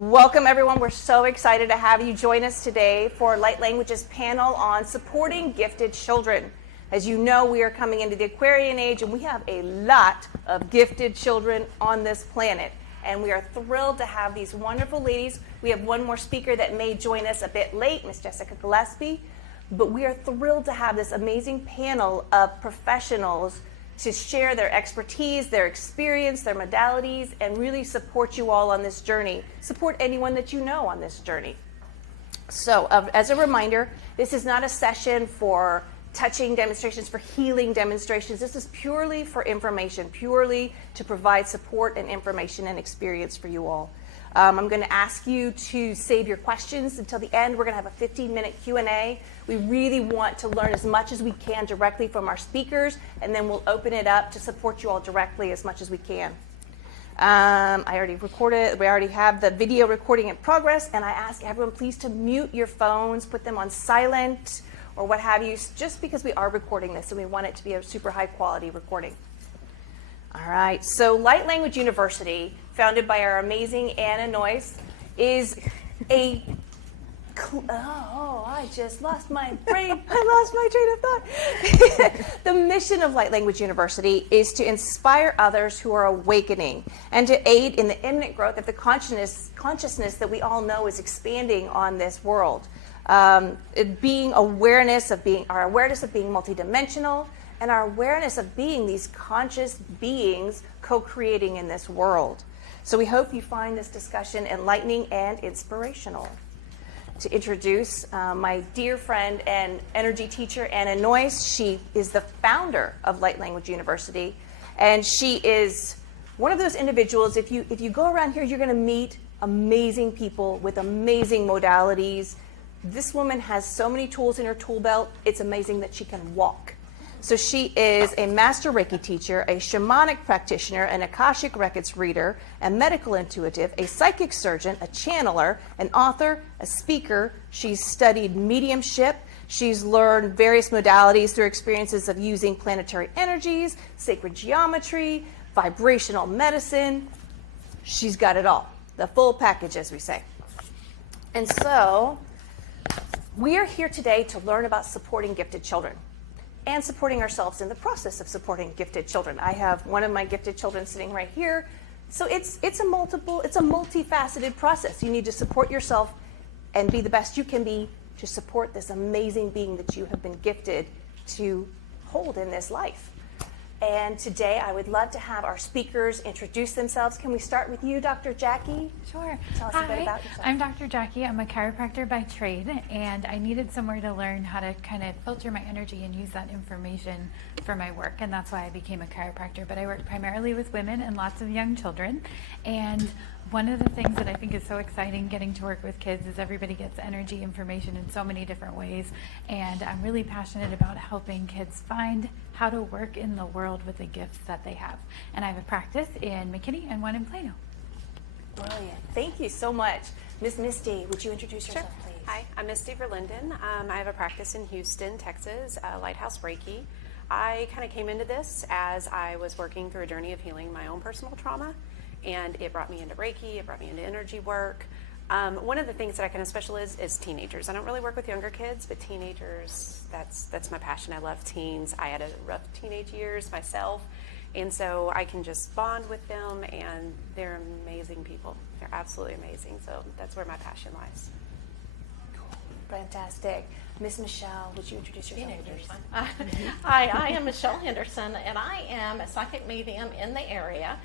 Welcome, everyone. We're so excited to have you join us today for Light Language's panel on supporting gifted children. As you know, we are coming into the Aquarian age, and we have a lot of gifted children on this planet. And we are thrilled to have these wonderful ladies. We have one more speaker that may join us a bit late, Miss Jessica Gillespie. But we are thrilled to have this amazing panel of professionals to share their expertise, their experience, their modalities, and really support you all on this journey. Support anyone that you know on this journey. So as a reminder, this is not a session for touching demonstrations, for healing demonstrations. This is purely for information, purely to provide support and information and experience for you all. I'm going to ask you to save your questions until the end. We're going to have a 15-minute Q&A. We really want to learn as much as we can directly from our speakers, and then we'll open it up to support you all directly as much as we can. I already recorded. We already have the video recording in progress, and I ask everyone please to mute your phones, put them on silent or what have you, just because we are recording this and we want it to be a super high-quality recording. All right, so Light Language University, founded by our amazing Anna Noyce, is a... I just lost my brain. I lost my train of thought. The mission of Light Language University is to inspire others who are awakening and to aid in the imminent growth of the consciousness that we all know is expanding on this world. Our awareness of being multidimensional, and our awareness of being these conscious beings co-creating in this world. So we hope you find this discussion enlightening and inspirational. To introduce my dear friend and energy teacher, Anna Noyce. She is the founder of Light Language University, and she is one of those individuals, if you go around here, you're going to meet amazing people with amazing modalities. This woman has so many tools in her tool belt, it's amazing that she can walk. So she is a master Reiki teacher, a shamanic practitioner, an Akashic Records reader, a medical intuitive, a psychic surgeon, a channeler, an author, a speaker. She's studied mediumship. She's learned various modalities through experiences of using planetary energies, sacred geometry, vibrational medicine. She's got it all, the full package, as we say. And so we are here today to learn about supporting gifted children and supporting ourselves in the process of supporting gifted children. I have one of my gifted children sitting right here. So it's a multifaceted process. You need to support yourself and be the best you can be to support this amazing being that you have been gifted to hold in this life. And today I would love to have our speakers introduce themselves. Can we start with you, Dr. Jackie? Sure. Tell us a bit about yourself. I'm Dr. Jackie. I'm a chiropractor by trade, and I needed somewhere to learn how to kind of filter my energy and use that information for my work, and that's why I became a chiropractor. But I work primarily with women and lots of young children, and one of the things that I think is so exciting getting to work with kids is everybody gets energy information in so many different ways, and I'm really passionate about helping kids find how to work in the world with the gifts that they have. And I have a practice in McKinney and one in Plano. Brilliant. Thank you so much. Ms. Misty, would you introduce yourself, please? Hi, I'm Misty Verlinden. I have a practice in Houston, Texas, Lighthouse Reiki. I kind of came into this as I was working through a journey of healing my own personal trauma, and it brought me into Reiki, it brought me into energy work. One of the things that I kind of specialize is teenagers. I don't really work with younger kids, but teenagers, that's my passion. I love teens. I had a rough teenage years myself, and so I can just bond with them, and they're amazing people. They're absolutely amazing, so that's where my passion lies. Cool. Fantastic. Miss Michelle, would you introduce yourself? Hi, I am Michelle Henderson, and I am a psychic medium in the area.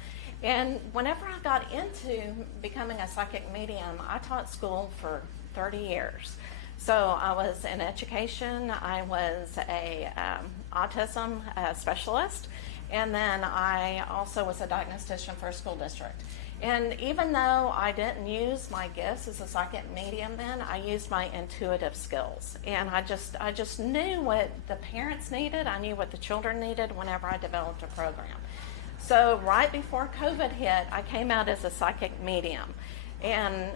And whenever I got into becoming a psychic medium, I taught school for 30 years. So I was in education, I was a autism specialist, and then I also was a diagnostician for a school district. And even though I didn't use my gifts as a psychic medium then, I used my intuitive skills. And I just knew what the parents needed, I knew what the children needed whenever I developed a program. So right before COVID hit, I came out as a psychic medium. And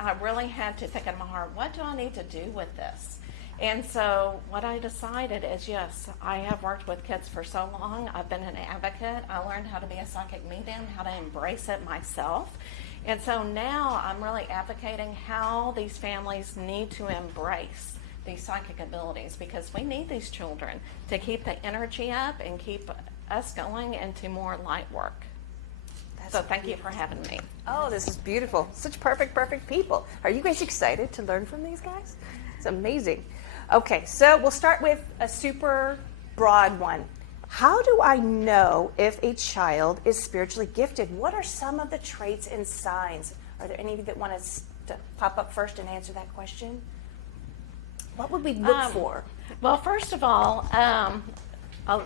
I really had to think in my heart, what do I need to do with this? And so what I decided is, yes, I have worked with kids for so long. I've been an advocate. I learned how to be a psychic medium, how to embrace it myself. And so now I'm really advocating how these families need to embrace these psychic abilities, because we need these children to keep the energy up and keep us going into more light work. So thank you for having me. Oh, this is beautiful. Such perfect people. Are you guys excited to learn from these guys? It's amazing. Okay, so we'll start with a super broad one. How do I know if a child is spiritually gifted? What are some of the traits and signs? Are there any of you that want to pop up first and answer that question? What would we look for? Well, first of all,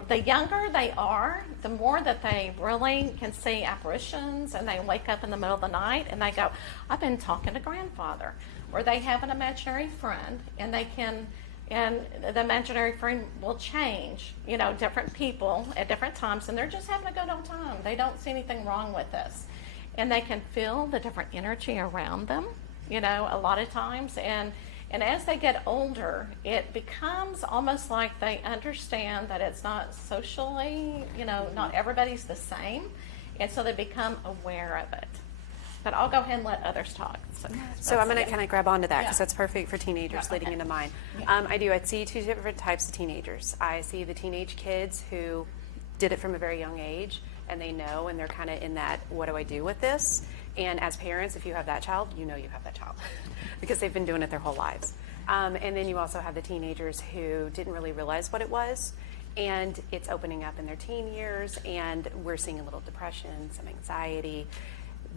the younger they are, the more that they really can see apparitions, and they wake up in the middle of the night and they go, I've been talking to grandfather. Or they have an imaginary friend, and the imaginary friend will change, different people at different times, and they're just having a good old time. They don't see anything wrong with this. And they can feel the different energy around them, a lot of times. And as they get older, it becomes almost like they understand that it's not socially, not everybody's the same. And so they become aware of it. But I'll go ahead and let others talk. So I'm going to kind of grab onto that because Yeah. that's perfect for teenagers leading okay. into mine. Yeah. I see two different types of teenagers. I see the teenage kids who did it from a very young age, and they know, and they're kind of in that, what do I do with this? And as parents, if you have that child, you know you have that child because they've been doing it their whole lives. And then you also have the teenagers who didn't really realize what it was, and it's opening up in their teen years, and we're seeing a little depression, some anxiety.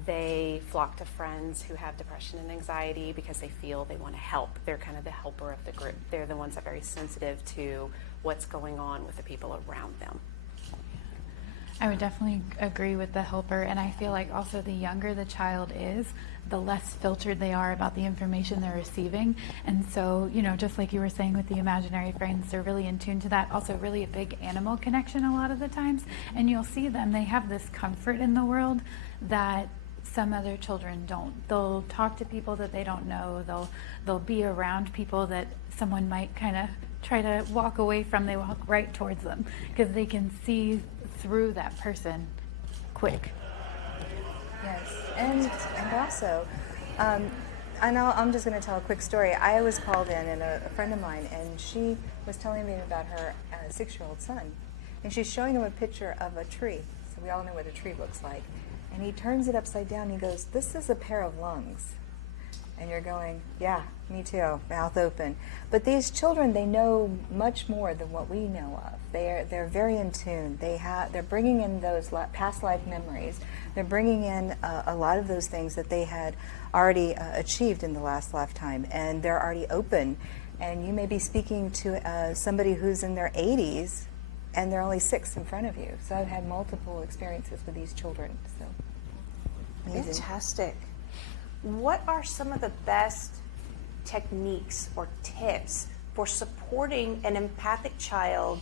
They flock to friends who have depression and anxiety because they feel they want to help. They're kind of the helper of the group. They're the ones that are very sensitive to what's going on with the people around them. I would definitely agree with the helper, and I feel like also the younger the child is, the less filtered they are about the information they're receiving. And so, just like you were saying with the imaginary friends, they're really in tune to that. Also really a big animal connection a lot of the times. And you'll see them, they have this comfort in the world that some other children don't. They'll talk to people that they don't know. They'll be around people that someone might kind of try to walk away from. They walk right towards them because they can see through that person quick. Yes, and also, I'm just going to tell a quick story. I was called in, and a friend of mine, and she was telling me about her 6-year-old son, and she's showing him a picture of a tree. So we all know what a tree looks like. And he turns it upside down, and he goes, "This is a pair of lungs." And you're going, yeah, me too, mouth open. But these children, they know much more than what we know of. They're very in tune. They're bringing in those past life memories. They're bringing in a lot of those things that they had already achieved in the last lifetime, and they're already open. And you may be speaking to somebody who's in their 80s, and they're only 6 in front of you. So I've had multiple experiences with these children. So amazing. Fantastic. What are some of the best techniques or tips for supporting an empathic child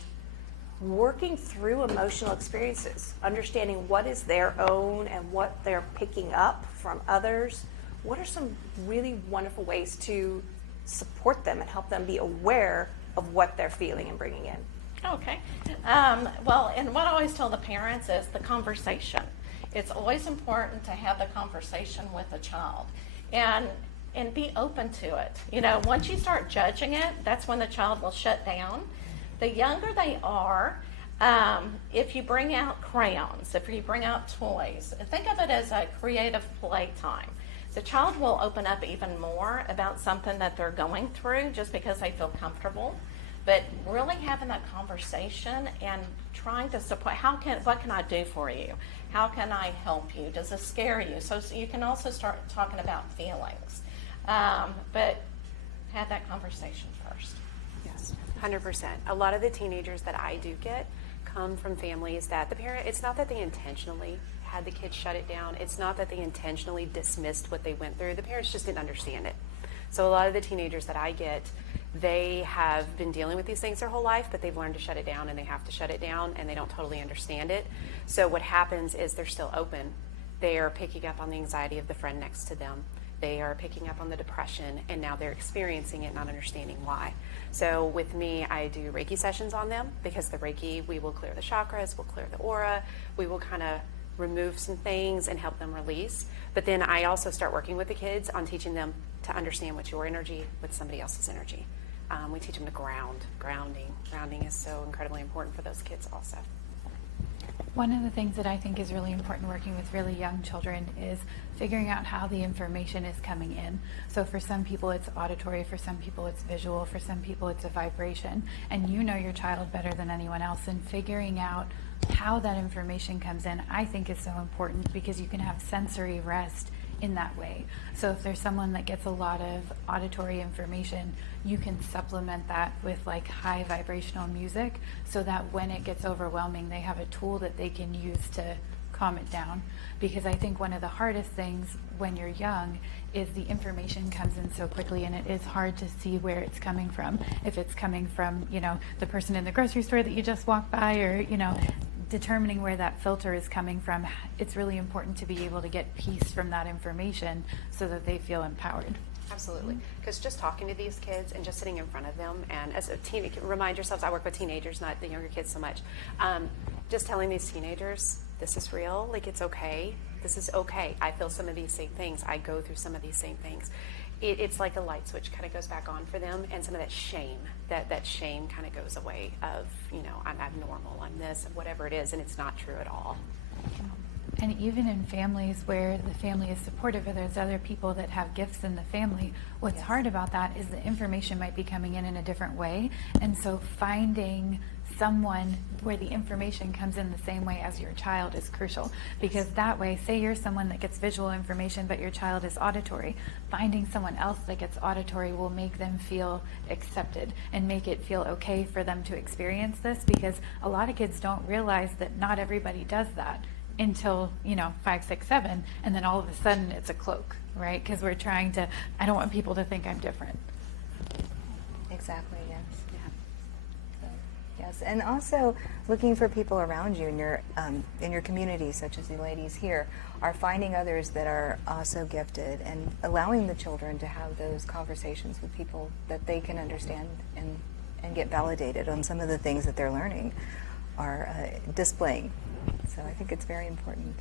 working through emotional experiences, understanding what is their own and what they're picking up from others? What are some really wonderful ways to support them and help them be aware of what they're feeling and bringing in? Okay. Well, and what I always tell the parents is the conversation. It's always important to have the conversation with the child and be open to it. Once you start judging it, that's when the child will shut down. The younger they are, if you bring out crayons, if you bring out toys, think of it as a creative playtime. The child will open up even more about something that they're going through just because they feel comfortable. But really having that conversation and trying to support, what can I do for you? How can I help you? Does this scare you? So you can also start talking about feelings. But have that conversation first. Yes, 100%. A lot of the teenagers that I do get come from families that the parent, it's not that they intentionally had the kids shut it down. It's not that they intentionally dismissed what they went through. The parents just didn't understand it. So a lot of the teenagers that I get, they have been dealing with these things their whole life, but they've learned to shut it down, and they have to shut it down, and they don't totally understand it. So what happens is they're still open. They are picking up on the anxiety of the friend next to them. They are picking up on the depression, and now they're experiencing it, not understanding why. So with me, I do Reiki sessions on them, because the Reiki, we will clear the chakras, we'll clear the aura, we will kind of remove some things and help them release. But then I also start working with the kids on teaching them to understand what's your energy with somebody else's energy. We teach them to ground. Grounding is so incredibly important for those kids also. One of the things that I think is really important working with really young children is figuring out how the information is coming in. So for some people it's auditory, for some people it's visual, for some people it's a vibration. And you know your child better than anyone else, and figuring out how that information comes in, I think, is so important, because you can have sensory rest in that way. So if there's someone that gets a lot of auditory information, you can supplement that with like high vibrational music, so that when it gets overwhelming, they have a tool that they can use to calm it down. Because I think one of the hardest things when you're young is the information comes in so quickly, and it is hard to see where it's coming from. If it's coming from, you know, the person in the grocery store that you just walked by, or, you know, determining where that filter is coming from, it's really important to be able to get peace from that information so that they feel empowered. Absolutely, because just talking to these kids and just sitting in front of them, and as a teen, remind yourselves, I work with teenagers, not the younger kids so much. Just telling these teenagers, this is real, like it's okay, this is okay. I feel some of these same things, I go through some of these same things. It's like a light switch kind of goes back on for them, and some of that shame kind of goes away of, you know, I'm abnormal, I'm this, whatever it is, and it's not true at all. And even in families where the family is supportive, or there's other people that have gifts in the family, what's hard about that is the information might be coming in a different way. And so finding someone where the information comes in the same way as your child is crucial, because that way, say you're someone that gets visual information but your child is auditory, finding someone else that gets auditory will make them feel accepted and make it feel okay for them to experience this, because a lot of kids don't realize that not everybody does that until, you know, 5, 6, 7, and then all of a sudden it's a cloak, right? Because we're trying to, I don't want people to think I'm different. Exactly, yes. Yes, and also looking for people around you in your community, such as the ladies here, are finding others that are also gifted, and allowing the children to have those conversations with people that they can understand and get validated on some of the things that they're learning are displaying. So I think it's very important.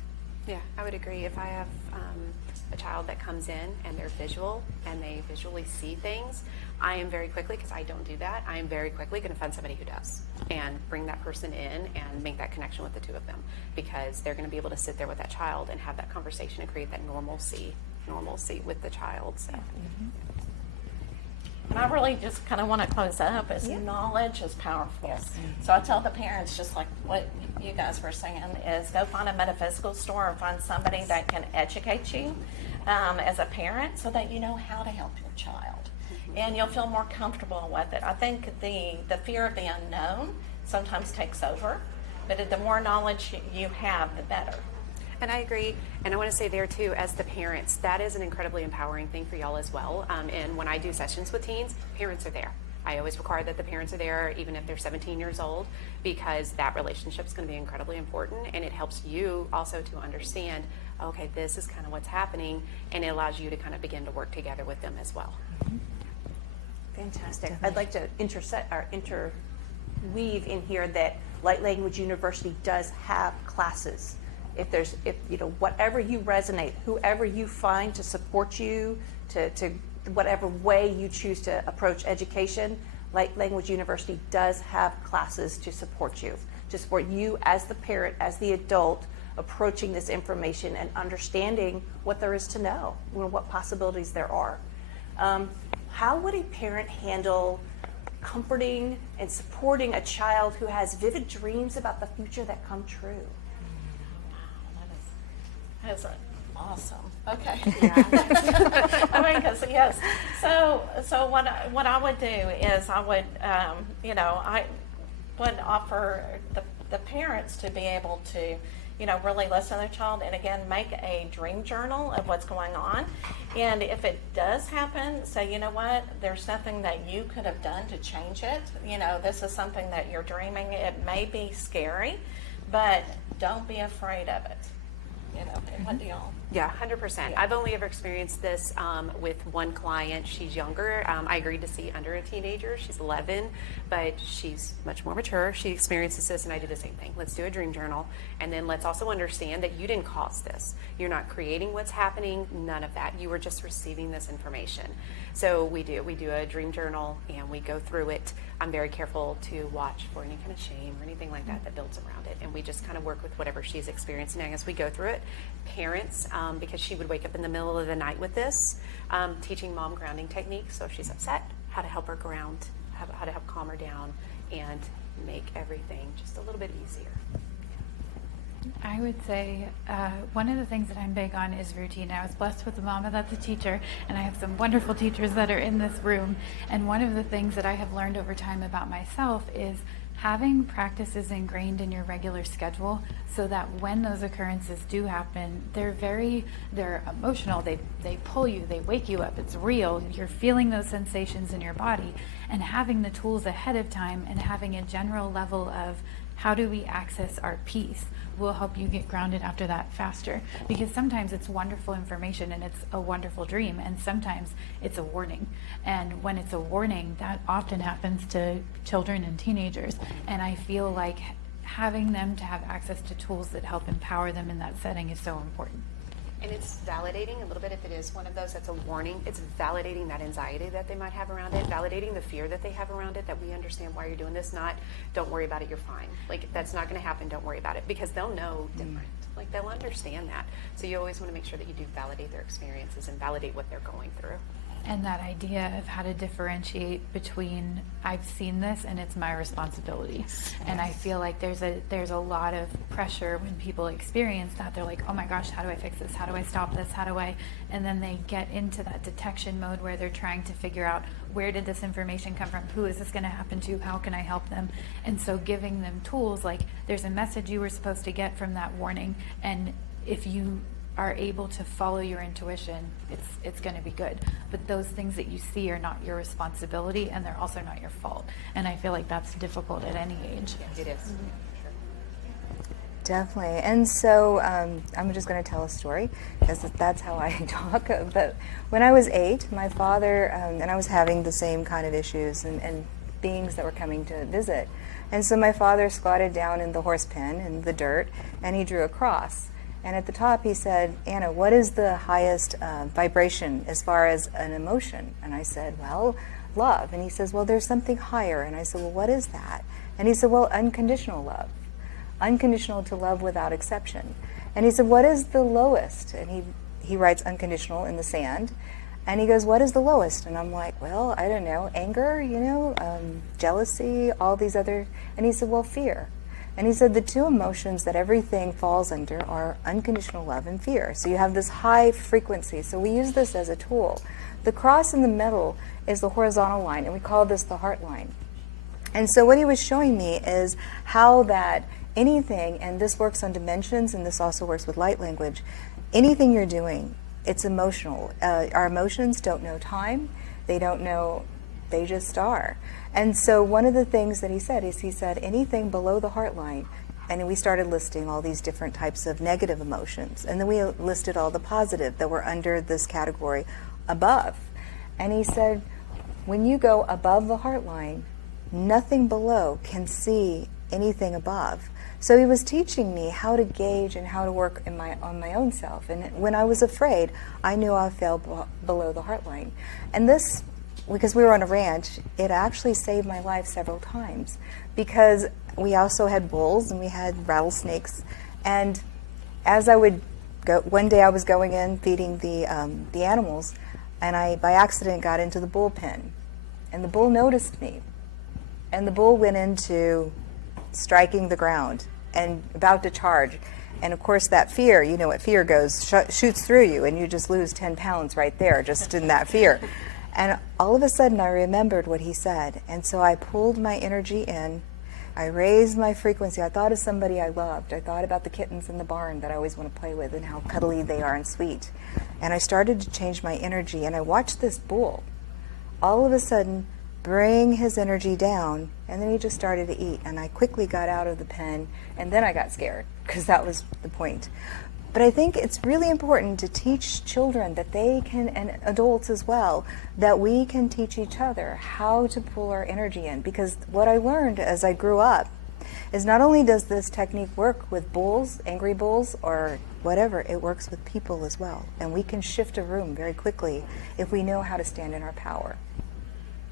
Yeah, I would agree. If I have a child that comes in and they're visual and they visually see things, I am very quickly, because I don't do that, I am very quickly going to find somebody who does and bring that person in and make that connection with the two of them, because they're going to be able to sit there with that child and have that conversation and create that normalcy with the child. So. And I really just kind of want to close up as knowledge is powerful. Yes. So I tell the parents, just like what you guys were saying, is go find a metaphysical store and find somebody that can educate you as a parent, so that you know how to help your child. And you'll feel more comfortable with it. I think the fear of the unknown sometimes takes over, but the more knowledge you have, the better. And I agree, and I want to say there too, as the parents, that is an incredibly empowering thing for y'all as well. And when I do sessions with teens, parents are there. I always require that the parents are there, even if they're 17 years old, because that relationship is going to be incredibly important, and it helps you also to understand, okay, this is kind of what's happening, and it allows you to kind of begin to work together with them as well. Fantastic. I'd like to interweave in here that Light Language University does have classes. If you know, whatever you resonate, whoever you find to support you, to whatever way you choose to approach education, Light Language University does have classes to support you as the parent, as the adult, approaching this information and understanding what there is to know, what possibilities there are. How would a parent handle comforting and supporting a child who has vivid dreams about the future that come true? That is awesome. Okay. Yeah. I mean, because yes. So what I would do is I would I would offer the parents to be able to really listen to their child, and again make a dream journal of what's going on. And if it does happen, say, you know what, there's nothing that you could have done to change it. This is something that you're dreaming. It may be scary, but don't be afraid of it. you know, and what do y'all? Yeah, 100%. I've only ever experienced this with one client. She's younger. I agreed to see under a teenager. She's 11, but she's much more mature. She experiences this, and I do the same thing. Let's do a dream journal, and then let's also understand that you didn't cause this. You're not creating what's happening, none of that. You were just receiving this information. So we do a dream journal, and we go through it. I'm very careful to watch for any kind of shame or anything like that that builds around it, and we just kind of work with whatever she's experiencing as we go through it. Parents, because she would wake up in the middle of the night with this, teaching mom grounding techniques. So if she's upset, how to help her ground, how to help calm her down, and make everything just a little bit easier. I would say one of the things that I'm big on is routine. I was blessed with a mama that's a teacher, and I have some wonderful teachers that are in this room. And one of the things that I have learned over time about myself is having practices ingrained in your regular schedule so that when those occurrences do happen, they're emotional, they pull you, they wake you up, it's real, you're feeling those sensations in your body, and having the tools ahead of time and having a general level of how do we access our peace will help you get grounded after that faster. Because sometimes it's wonderful information and it's a wonderful dream, and sometimes it's a warning. And when it's a warning, that often happens to children and teenagers. And I feel like having them to have access to tools that help empower them in that setting is so important. And it's validating a little bit if it is one of those that's a warning. It's validating that anxiety that they might have around it, validating the fear that they have around it, that we understand why you're doing this, not don't worry about it, you're fine. Like, that's not going to happen, don't worry about it, because they'll know different. Like, they'll understand that. So you always want to make sure that you do validate their experiences and validate what they're going through. And that idea of how to differentiate between I've seen this and it's my responsibility. And I feel like there's a lot of pressure when people experience that. They're like, oh my gosh, how do I fix this? How do I stop this? How do I? And then they get into that detection mode where they're trying to figure out, where did this information come from? Who is this going to happen to? How can I help them? And so giving them tools, like there's a message you were supposed to get from that warning, and if you are able to follow your intuition, it's going to be good. But those things that you see are not your responsibility, and they're also not your fault. And I feel like that's difficult at any age. Yes, it is. Mm-hmm. Definitely. And so I'm just going to tell a story because that's how I talk. But when I was 8, my father, and I was having the same kind of issues and beings that were coming to visit. And so my father squatted down in the horse pen in the dirt, and he drew a cross. And at the top he said, Anna, what is the highest vibration as far as an emotion? And I said, well, love. And he says, well, there's something higher. And I said, well, what is that? And he said, well, unconditional love. Unconditional to love without exception. And he said, what is the lowest? And he writes unconditional in the sand. And he goes, what is the lowest? And I'm like, well, I don't know, anger, jealousy, all these other. And he said, well, fear. And he said the two emotions that everything falls under are unconditional love and fear. So you have this high frequency. So we use this as a tool. The cross in the middle is the horizontal line, and we call this the heart line. And so what he was showing me is how that anything, and this works on dimensions, and this also works with light language, anything you're doing, it's emotional. Our emotions don't know time. They don't know, they just are. And so one of the things that he said is, he said, anything below the heart line, and we started listing all these different types of negative emotions. And then we listed all the positive that were under this category above. And he said, when you go above the heart line, nothing below can see anything above. So he was teaching me how to gauge and how to work on my own self. And when I was afraid, I knew I fell below the heart line. And this, because we were on a ranch, it actually saved my life several times, because we also had bulls and we had rattlesnakes. And as I would go, one day I was going in feeding the animals, and I by accident got into the bull pen, and the bull noticed me, and the bull went into striking the ground and about to charge. And of course that fear, you know what fear goes, shoots through you, and you just lose 10 pounds right there just in that fear. And all of a sudden I remembered what he said, and so I pulled my energy in, I raised my frequency, I thought of somebody I loved, I thought about the kittens in the barn that I always want to play with and how cuddly they are and sweet. And I started to change my energy, and I watched this bull all of a sudden bring his energy down, and then he just started to eat. And I quickly got out of the pen, and then I got scared, because that was the point. But I think it's really important to teach children that they can, and adults as well, that we can teach each other how to pull our energy in. Because what I learned as I grew up is not only does this technique work with bulls, angry bulls, or whatever, it works with people as well. And we can shift a room very quickly if we know how to stand in our power.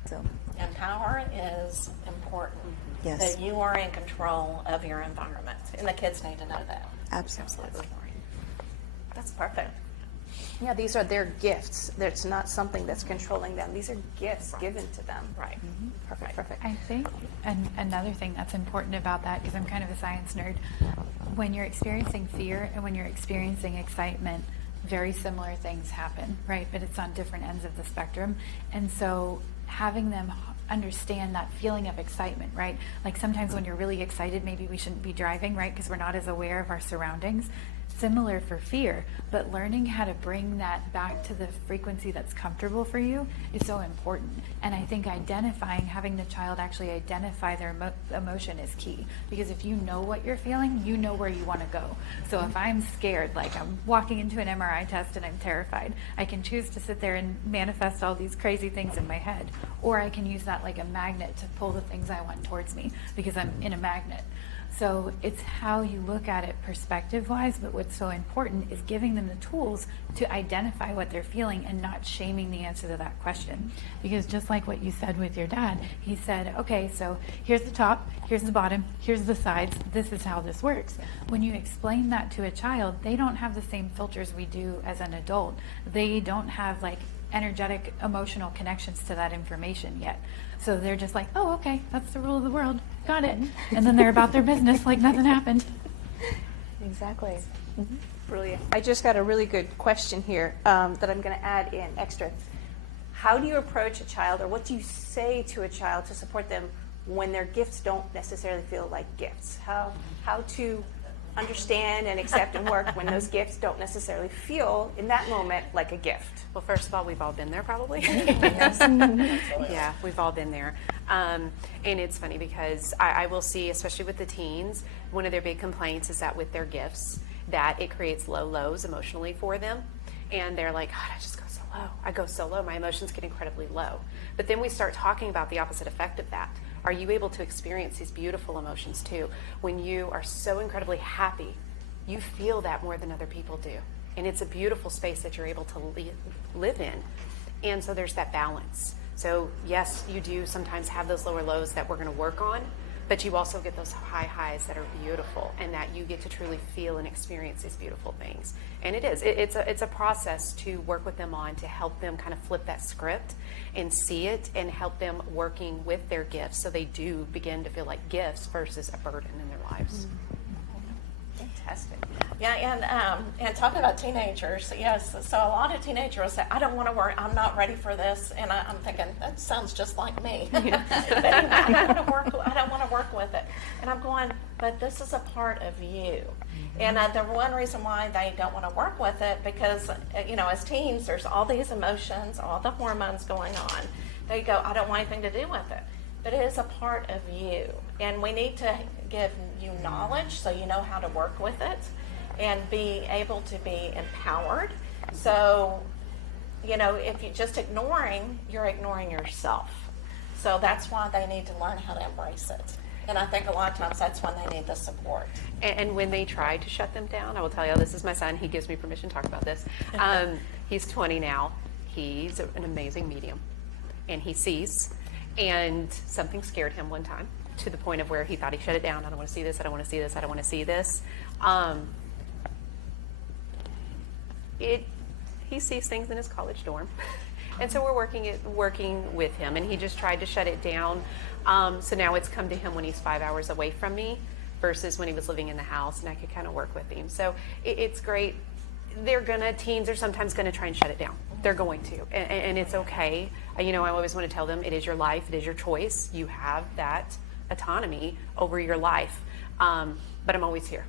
So, And power is important. Yes. That you are in control of your environment. And the kids need to know that. absolutely. That's perfect. Yeah, these are their gifts. It's not something that's controlling them. These are gifts given to them. Right. Perfect, perfect. I think another thing that's important about that, because I'm kind of a science nerd, when you're experiencing fear and when you're experiencing excitement, very similar things happen, right? But it's on different ends of the spectrum. And so having them understand that feeling of excitement, right? Like sometimes when you're really excited, maybe we shouldn't be driving, right? Because we're not as aware of our surroundings. Similar for fear, but learning how to bring that back to the frequency that's comfortable for you is so important. And I think having the child actually identify their emotion is key, because if you know what you're feeling, you know where you want to go. So if I'm scared, like I'm walking into an MRI test and I'm terrified, I can choose to sit there and manifest all these crazy things in my head, or I can use that like a magnet to pull the things I want towards me because I'm in a magnet. So it's how you look at it perspective-wise, but what's so important is giving them the tools to identify what they're feeling and not shaming the answer to that question. Because just like what you said with your dad, he said, okay, so here's the top, here's the bottom, here's the sides, this is how this works. When you explain that to a child, they don't have the same filters we do as an adult. They don't have like energetic, emotional connections to that information yet. So they're just like, oh, okay, that's the rule of the world. Got it. And then they're about their business like nothing happened. Exactly. Brilliant. I just got a really good question here that I'm going to add in extra. How do you approach a child, or what do you say to a child to support them when their gifts don't necessarily feel like gifts? How to understand and accept and work when those gifts don't necessarily feel in that moment like a gift? Well, first of all, we've all been there probably. Yeah, we've all been there. And it's funny because I will see, especially with the teens, one of their big complaints is that with their gifts, that it creates low lows emotionally for them. And they're like, God, I just go so low. I go so low. My emotions get incredibly low. But then we start talking about the opposite effect of that. Are you able to experience these beautiful emotions too? When you are so incredibly happy, you feel that more than other people do. And it's a beautiful space that you're able to live in. And so there's that balance. So yes, you do sometimes have those lower lows that we're going to work on, but you also get those high highs that are beautiful, and that you get to truly feel and experience these beautiful things. And it's a process to work with them on, to help them kind of flip that script and see it, and help them working with their gifts so they do begin to feel like gifts versus a burden in their lives. Fantastic. Yeah, and talking about teenagers, yes. So a lot of teenagers say, "I don't want to work. I'm not ready for this," and I'm thinking that sounds just like me. I don't want to work with it, and I'm going, but this is a part of you. And the one reason why they don't want to work with it, because as teens, there's all these emotions, all the hormones going on. They go, "I don't want anything to do with it." But it is a part of you, and we need to give you knowledge so you know how to work with it and be able to be empowered. So, if you're just ignoring, you're ignoring yourself. So that's why they need to learn how to embrace it. And I think a lot of times that's when they need the support. And when they try to shut them down, I will tell you, this is my son. He gives me permission to talk about this. He's 20 now. He's an amazing medium, and he sees. And something scared him one time to the point of where he thought he shut it down. I don't want to see this. I don't want to see this. I don't want to see this. He sees things in his college dorm. And so we're working with him, and he just tried to shut it down. So now it's come to him when he's 5 hours away from me versus when he was living in the house, and I could kind of work with him. So it's great. Teens are sometimes going to try and shut it down. They're going to, and it's okay. I always want to tell them it is your life, it is your choice. You have that autonomy over your life. But I'm always here.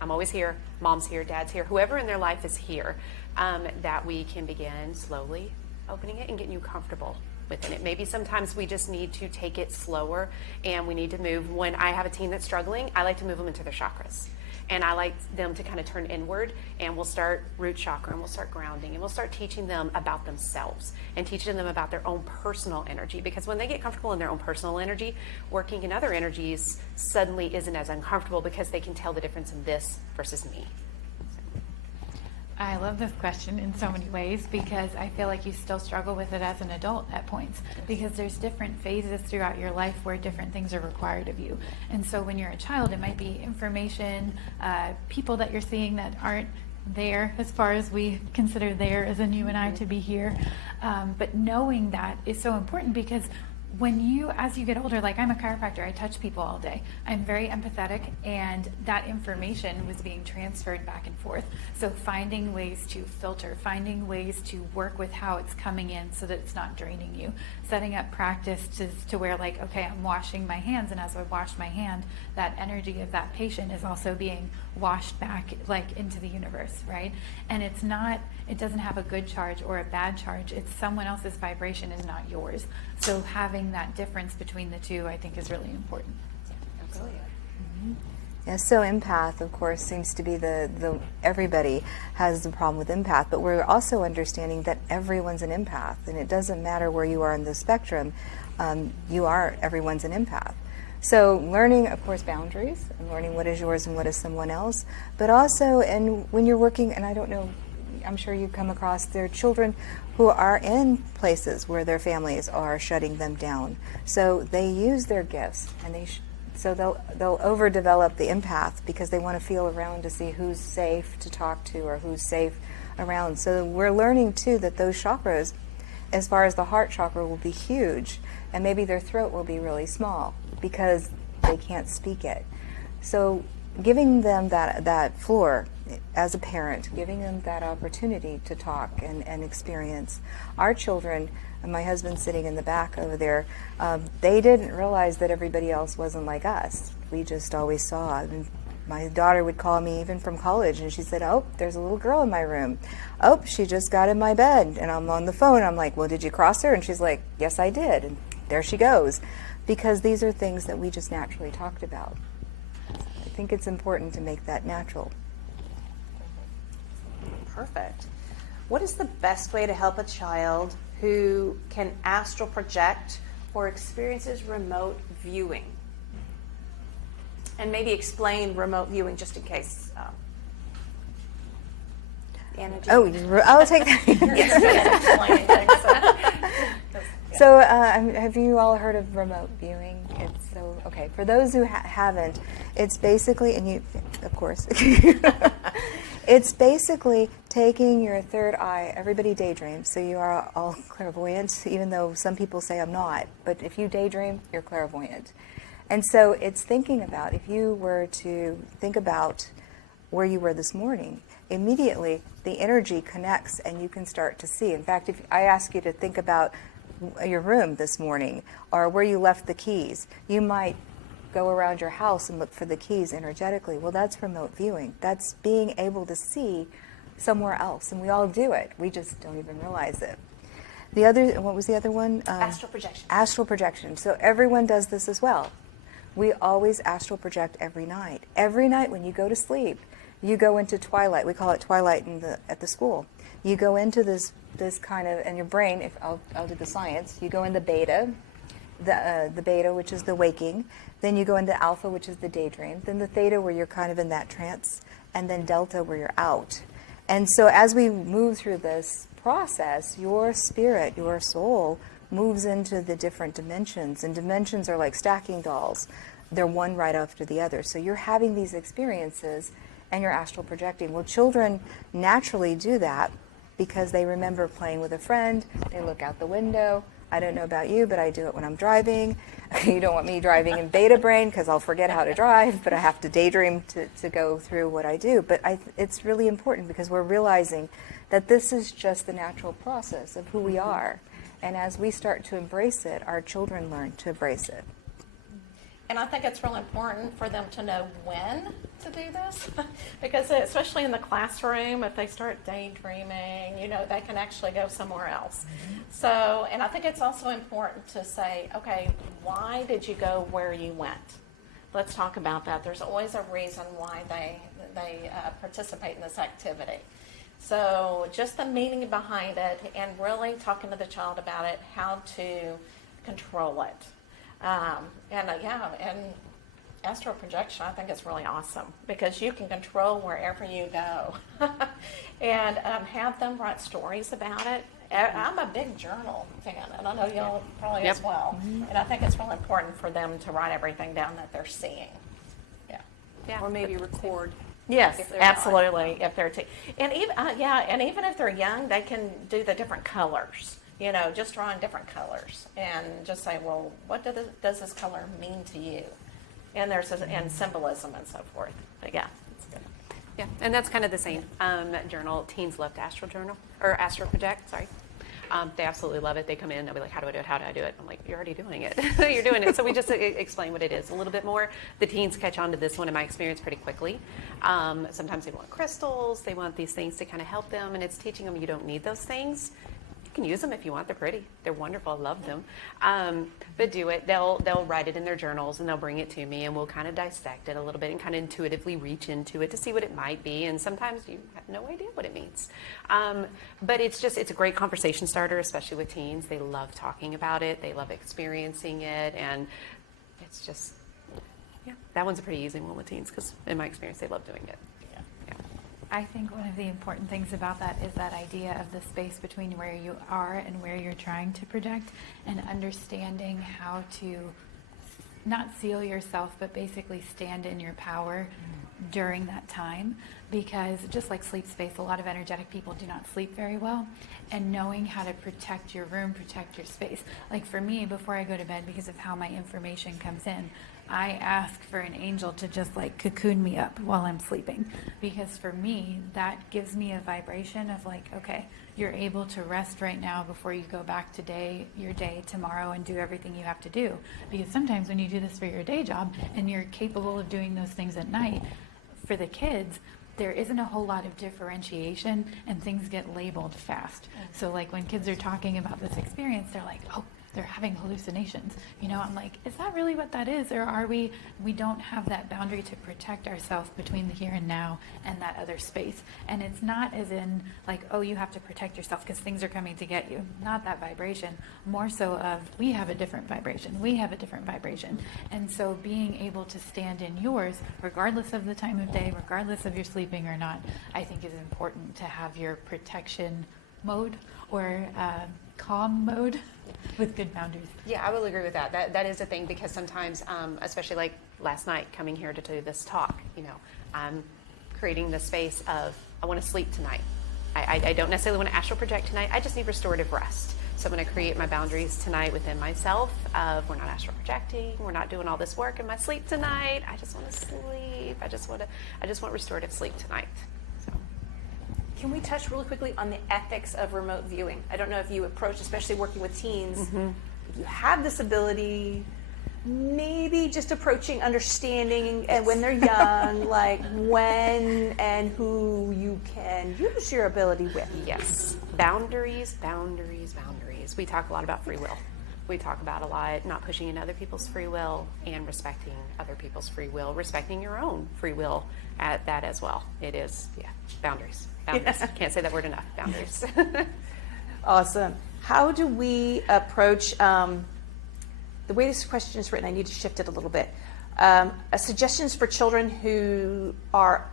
I'm always here. Mom's here, Dad's here. Whoever in their life is here, that we can begin slowly opening it and getting you comfortable within it. Maybe sometimes we just need to take it slower, and we need to move. When I have a teen that's struggling, I like to move them into their chakras. And I like them to kind of turn inward, and we'll start root chakra, and we'll start grounding, and we'll start teaching them about themselves and teaching them about their own personal energy. Because when they get comfortable in their own personal energy, working in other energies suddenly isn't as uncomfortable because they can tell the difference in this versus me. I love this question in so many ways because I feel like you still struggle with it as an adult at points because there's different phases throughout your life where different things are required of you. And so when you're a child, it might be information, people that you're seeing that aren't there as far as we consider there as in you and I to be here. But knowing that is so important because as you get older, like I'm a chiropractor, I touch people all day. I'm very empathetic, and that information was being transferred back and forth. So finding ways to filter, finding ways to work with how it's coming in so that it's not draining you. Setting up practice to where like, okay, I'm washing my hands, and as I wash my hand, that energy of that patient is also being washed back like into the universe, right? And it doesn't have a good charge or a bad charge. It's someone else's vibration is not yours. So having that difference between the two, I think, is really important. Absolutely. Yeah, so empath, of course, seems to be the everybody has the problem with empath, but we're also understanding that everyone's an empath, and it doesn't matter where you are in the spectrum, everyone's an empath. So learning, of course, boundaries, and learning what is yours and what is someone else, but also, and when you're working, and I don't know, I'm sure you come across their children who are in places where their families are shutting them down. So they use their gifts, and so they'll overdevelop the empath because they want to feel around to see who's safe to talk to or who's safe around. So we're learning too that those chakras, as far as the heart chakra, will be huge, and maybe their throat will be really small because they can't speak it. So giving them that floor as a parent, giving them that opportunity to talk and experience. Our children, and my husband's sitting in the back over there, they didn't realize that everybody else wasn't like us. We just always saw it. And my daughter would call me even from college, and she said, "Oh, there's a little girl in my room. Oh, she just got in my bed." And I'm on the phone. I'm like, "Well, did you cross her?" And she's like, "Yes, I did." And there she goes. Because these are things that we just naturally talked about. I think it's important to make that natural. Perfect. What is the best way to help a child who can astral project or experiences remote viewing? And maybe explain remote viewing just in case. Anna, I'll take that. So have you all heard of remote viewing? It's so, okay, for those who haven't, it's basically, and you, of course, it's basically taking your third eye. Everybody daydreams, so you are all clairvoyant, even though some people say I'm not. But if you daydream, you're clairvoyant. And so it's thinking about, if you were to think about where you were this morning, immediately the energy connects and you can start to see. In fact, if I ask you to think about your room this morning or where you left the keys, you might go around your house and look for the keys energetically. Well, that's remote viewing. That's being able to see somewhere else, and we all do it. We just don't even realize it. The other, what was the other one? Astral projection. Astral projection. So everyone does this as well. We always astral project every night. Every night when you go to sleep, you go into twilight. We call it twilight at the school. You go into this kind of, and your brain, if I'll do the science, you go into beta, the beta, which is the waking, then you go into alpha, which is the daydream, then the theta, where you're kind of in that trance, and then delta, where you're out. And so as we move through this process, your spirit, your soul, moves into the different dimensions, and dimensions are like stacking dolls. They're one right after the other. So you're having these experiences, and you're astral projecting. Well, children naturally do that because they remember playing with a friend. They look out the window. I don't know about you, but I do it when I'm driving. You don't want me driving in beta brain because I'll forget how to drive, but I have to daydream to go through what I do. But it's really important because we're realizing that this is just the natural process of who we are. And as we start to embrace it, our children learn to embrace it. And I think it's really important for them to know when to do this because especially in the classroom, if they start daydreaming, they can actually go somewhere else. Mm-hmm. So, and I think it's also important to say, okay, why did you go where you went? Let's talk about that. There's always a reason why they participate in this activity. So just the meaning behind it and really talking to the child about it, how to control it. And astral projection, I think is really awesome because you can control wherever you go. And have them write stories about it. I'm a big journal fan, and I know y'all probably as well. And I think it's really important for them to write everything down that they're seeing. Yeah. Or maybe record. Yes, if they're absolutely. If they're and even if they're young, they can do the different colors. Just drawing different colors and just say, well, what does this color mean to you? And there's and symbolism and so forth. But yeah, it's good. Yeah, and that's kind of the same journal. Teens love to astral journal or astral project. Sorry. They absolutely love it. They come in, they'll be like, how do I do it? How do I do it? I'm like, you're already doing it. You're doing it. So we just explain what it is a little bit more. The teens catch on to this one, in my experience, pretty quickly. Sometimes they want crystals. They want these things to kind of help them, and it's teaching them you don't need those things. You can use them if you want. They're pretty. They're wonderful. I love them. But do it. They'll write it in their journals, and they'll bring it to me, and we'll kind of dissect it a little bit and kind of intuitively reach into it to see what it might be. And sometimes you have no idea what it means. But it's a great conversation starter, especially with teens. They love talking about it. They love experiencing it. And it's just, that one's a pretty easy one with teens because in my experience, they love doing it. I think one of the important things about that is that idea of the space between where you are and where you're trying to project, and understanding how to not seal yourself, but basically stand in your power during that time. Because just like sleep space, a lot of energetic people do not sleep very well. And knowing how to protect your room, protect your space. Like for me, before I go to bed, because of how my information comes in, I ask for an angel to just like cocoon me up while I'm sleeping. Because for me, that gives me a vibration of like, okay, you're able to rest right now before you go back to your day tomorrow and do everything you have to do. Because sometimes when you do this for your day job and you're capable of doing those things at night, for the kids, there isn't a whole lot of differentiation and things get labeled fast. So like when kids are talking about this experience, they're like, oh, they're having hallucinations. I'm like, is that really what that is? Or are we don't have that boundary to protect ourselves between the here and now and that other space. And it's not as in like, oh, you have to protect yourself because things are coming to get you. Not that vibration, more so of we have a different vibration. We have a different vibration. And so being able to stand in yours, regardless of the time of day, regardless of you're sleeping or not, I think is important to have your protection mode or calm mode with good boundaries. Yeah, I will agree with that. That is a thing because sometimes, especially like last night coming here to do this talk, I'm creating the space of, I want to sleep tonight. I don't necessarily want to astral project tonight. I just need restorative rest. So I'm going to create my boundaries tonight within myself of we're not astral projecting, we're not doing all this work in my sleep tonight. I just want to sleep. I just want restorative sleep tonight. Can we touch really quickly on the ethics of remote viewing? I don't know if you approach, especially working with teens, if you have this ability, maybe just approaching understanding and when they're young, like when and who you can use your ability with. Yes. Boundaries, boundaries, boundaries. We talk a lot about free will. We talk about a lot not pushing in other people's free will and respecting other people's free will, respecting your own free will at that as well. It is, boundaries. Boundaries. Yeah. Can't say that word enough. Boundaries. Awesome. How do we approach, the way this question is written, I need to shift it a little bit. Suggestions for children who are,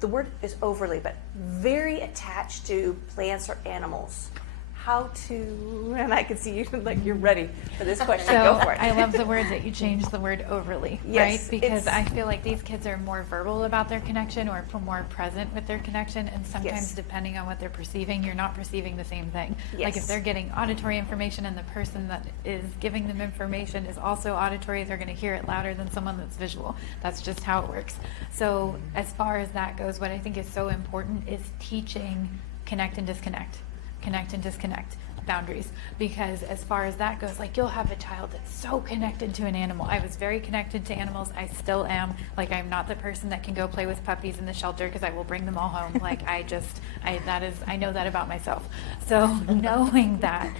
the word is overly, but very attached to plants or animals. How to, and I can see you like you're ready for this question. So Go for it. I love the word that you changed the word overly, Yes, right? Because I feel like these kids are more verbal about their connection or more present with their connection. And sometimes Yes. depending on what they're perceiving, you're not perceiving the same thing. Yes. Like if they're getting auditory information and the person that is giving them information is also auditory, they're going to hear it louder than someone that's visual. That's just how it works. So as far as that goes, what I think is so important is teaching connect and disconnect. Connect and disconnect. boundaries, because as far as that goes, like, you'll have a child that's so connected to an animal. I was very connected to animals. I still am. Like, I'm not the person that can go play with puppies in the shelter because I will bring them all home. Like, I know that about myself. So knowing that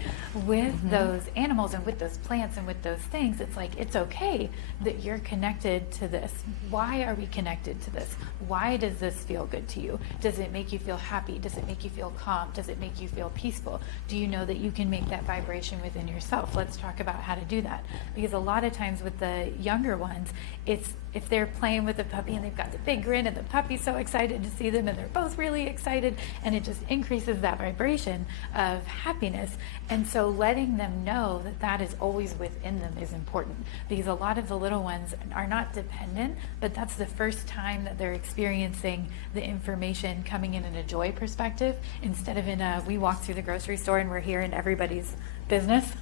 with those animals and with those plants and with those things, it's like, it's okay that you're connected to this. Why are we connected to this? Why does this feel good to you? Does it make you feel happy? Does it make you feel calm? Does it make you feel peaceful? Do you know that you can make that vibration within yourself? Let's talk about how to do that. Because a lot of times with the younger ones, it's if they're playing with a puppy and they've got the big grin and the puppy's so excited to see them and they're both really excited, and it just increases that vibration of happiness. And so letting them know that that is always within them is important, because a lot of the little ones are not dependent, but that's the first time that they're experiencing the information coming in a joy perspective, instead of in a, we walk through the grocery store and we're hearing everybody's business.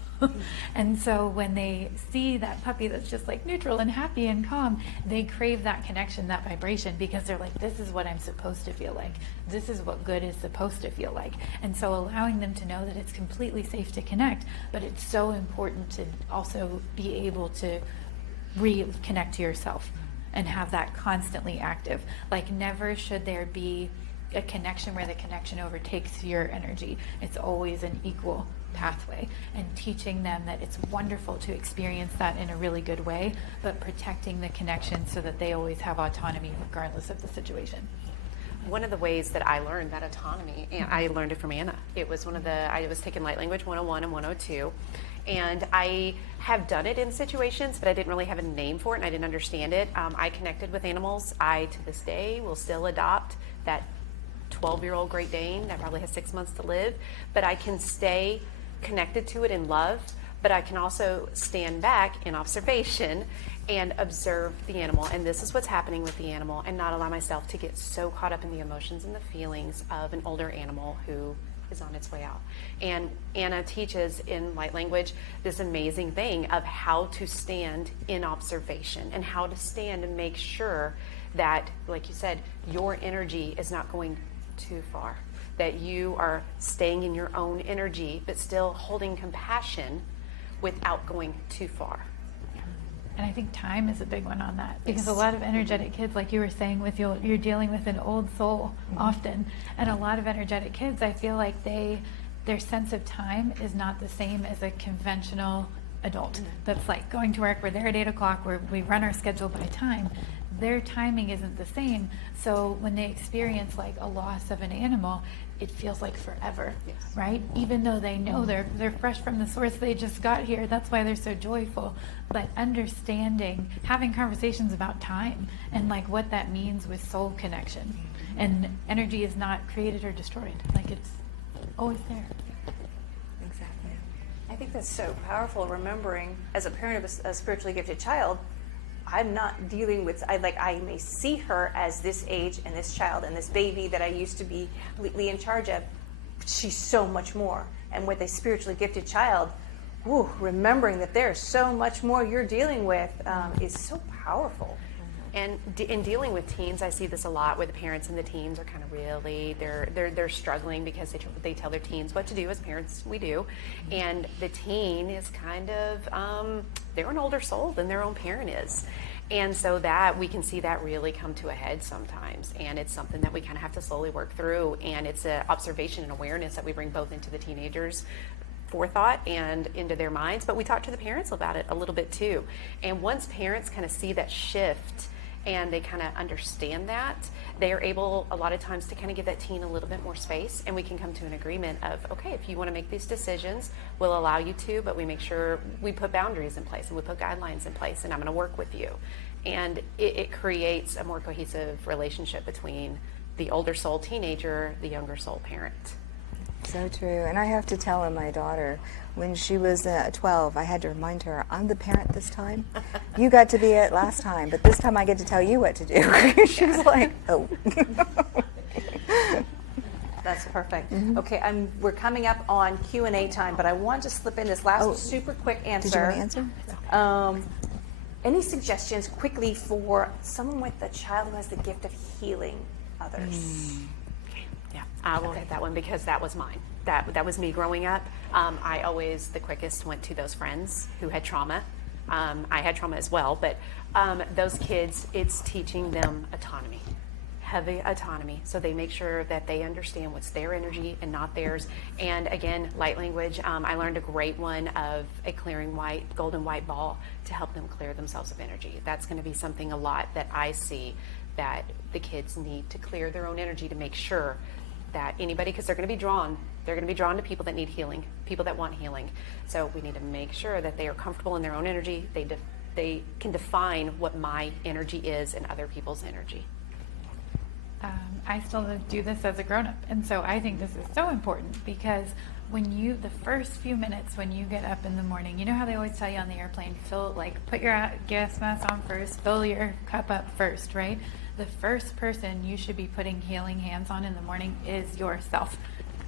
And so when they see that puppy that's just like neutral and happy and calm, they crave that connection, that vibration, because they're like, this is what I'm supposed to feel like. This is what good is supposed to feel like. And so allowing them to know that it's completely safe to connect, but it's so important to also be able to reconnect to yourself and have that constantly active. Like, never should there be a connection where the connection overtakes your energy. It's always an equal pathway, and teaching them that it's wonderful to experience that in a really good way, but protecting the connection so that they always have autonomy regardless of the situation. One of the ways that I learned that autonomy, and I learned it from Anna. It was I was taking Light Language 101 and 102, and I have done it in situations, but I didn't really have a name for it, and I didn't understand it. I connected with animals. I, to this day, will still adopt that 12-year-old Great Dane that probably has 6 months to live, but I can stay connected to it in love, but I can also stand back in observation and observe the animal. And this is what's happening with the animal, and not allow myself to get so caught up in the emotions and the feelings of an older animal who is on its way out. And Anna teaches in Light Language this amazing thing of how to stand in observation and how to stand and make sure that, like you said, your energy is not going too far, that you are staying in your own energy, but still holding compassion without going too far. And I think time is a big one on that, because a lot of energetic kids, like you were saying, with you're dealing with an old soul often, and a lot of energetic kids, I feel like their sense of time is not the same as a conventional adult that's like going to work, we're there at 8 o'clock, we run our schedule by time. Their timing isn't the same. So when they experience like a loss of an animal, it feels like forever, right? Even though they know they're fresh from the source, they just got here. That's why they're so joyful. But understanding, having conversations about time and like what that means with soul connection. And energy is not created or destroyed. Like, it's always there. Exactly. I think that's so powerful, remembering as a parent of a spiritually gifted child, I'm not dealing with, I may see her as this age and this child and this baby that I used to be completely in charge of. She's so much more. And with a spiritually gifted child, remembering that there's so much more you're dealing with is so powerful. And in dealing with teens, I see this a lot, where the parents and the teens are kind of really, they're struggling because they tell their teens what to do. As parents, we do. And the teen is kind of, they're an older soul than their own parent is. And so that we can see that really come to a head sometimes. And it's something that we kind of have to slowly work through. And it's an observation and awareness that we bring both into the teenagers' forethought and into their minds. But we talk to the parents about it a little bit too. And once parents kind of see that shift, and they kind of understand that, they are able a lot of times to kind of give that teen a little bit more space, and we can come to an agreement of, okay, if you want to make these decisions, we'll allow you to, but we make sure we put boundaries in place and we put guidelines in place, and I'm going to work with you. And it creates a more cohesive relationship between the older soul teenager, the younger soul parent. So true. And I have to tell my daughter, when she was 12, I had to remind her, I'm the parent this time. You got to be it last time, but this time I get to tell you what to do. She was like, oh. That's perfect. Okay, we're coming up on Q&A time, but I want to slip in this last super quick answer. Did you want to answer? Any suggestions quickly for someone with a child who has the gift of healing others? Yeah, I will hit that one because that was mine. that was me growing up. I always, the quickest, went to those friends who had trauma. I had trauma as well, but those kids, it's teaching them autonomy, heavy autonomy. So they make sure that they understand what's their energy and not theirs. And again, light language, I learned a great one of a clearing golden white ball to help them clear themselves of energy. That's going to be something a lot that I see that the kids need to clear their own energy to make sure that anybody, because they're going to be drawn to people that need healing, people that want healing. So we need to make sure that they are comfortable in their own energy. They can define what my energy is and other people's energy. I still do this as a grown-up, and so I think this is so important because the first few minutes when you get up in the morning, you know how they always tell you on the airplane, put your gas mask on first, fill your cup up first, right? The first person you should be putting healing hands on in the morning is yourself.